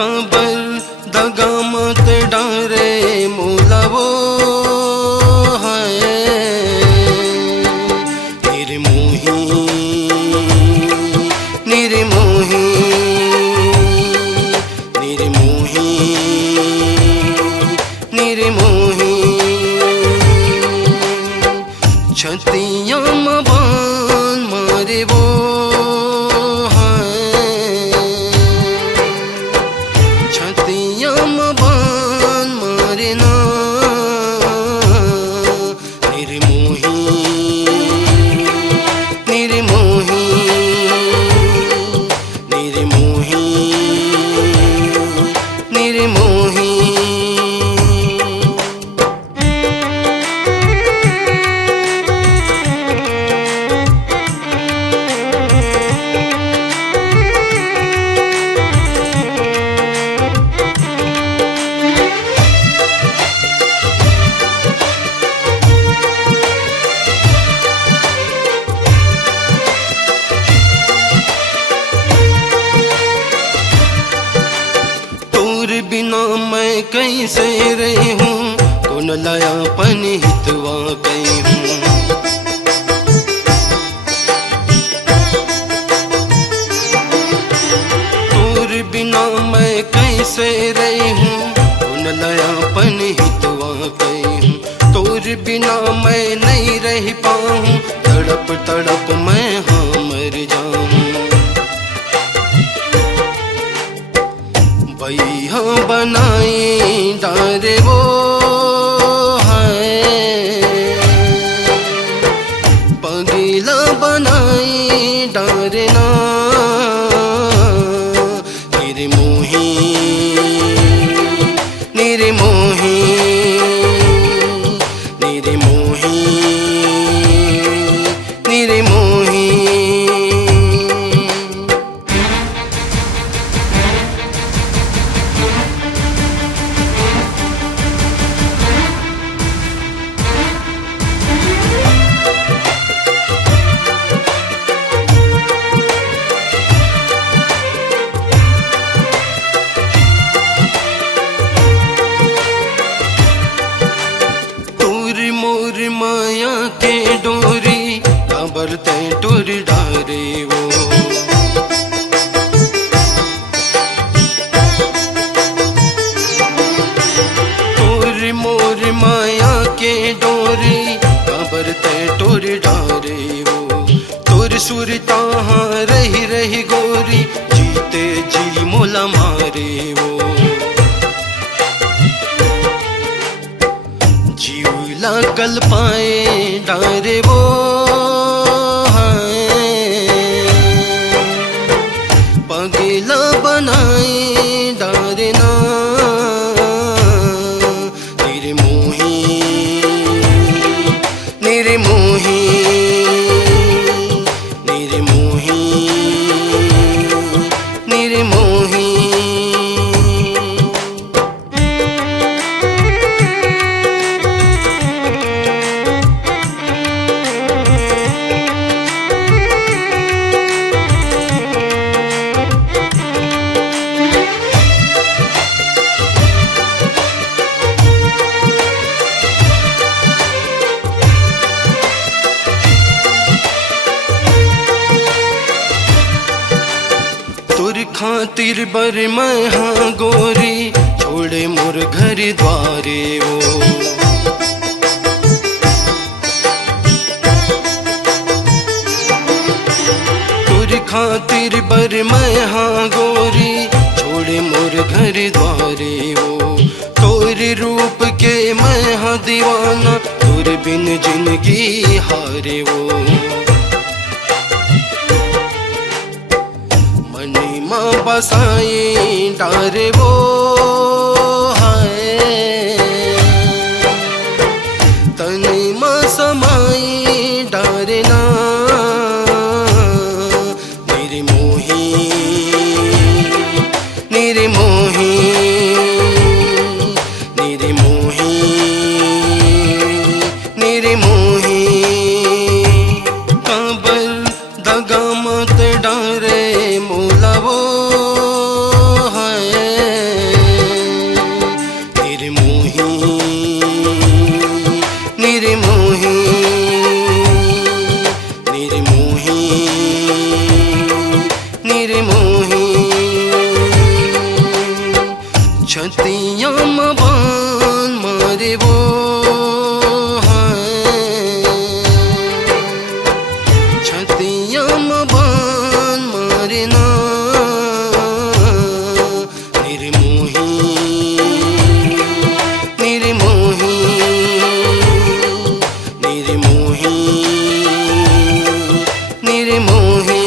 काबर दगा मत डारे मोला वो है निर्मोही निर्मोही निर्मोही निर्मोही छतियाँ मबान मारे वो बिना मैं कैसे रही हूँ तो न लाया पन हितवा कहीं हूँ तोर बिना मैं कैसे रही हूँ तो न लाया पन हितवा कहीं हूँ तोर बिना मैं नहीं रह पाऊँ तड़प तड़प मैं हाँ मर जाऊँ भैया बनाई डारे वो है पगीला बनाई डारे ना निर्मोही निर्मोही निर्मोही निर्मोही माया के डोरी काबर ते टुर डारे वो तोर मोर माया के डोरी काबर ते टुर डारे वो तोर सुरता रही रही गोरी जीते जी मोला मारे वो कल पाए डारे वो पगीला बनाए डारे ना निर्मोही निर्मोही निर्मोही निर्मोही खातिर बर मैं हाँ गोरी छोड़े मोर घर द्वारे वो तुर खातिर बर मैं हाँ गोरी छोड़े मोर घर द्वारे वो तोर रूप के मैं हाँ दीवाना तुर बिन जिंदगी हारे वो माँ बसाई डारे वो है तनी माँ समाई डारे ना निर्मोही निर्मोही निर्मोही निर्मोही काबर दगा मत डारे मोला वो है निर्मोही छतिया बान मारे वो छतिया बान मारे ना निर्मोही निर्मोही निर्मोही निर्मोही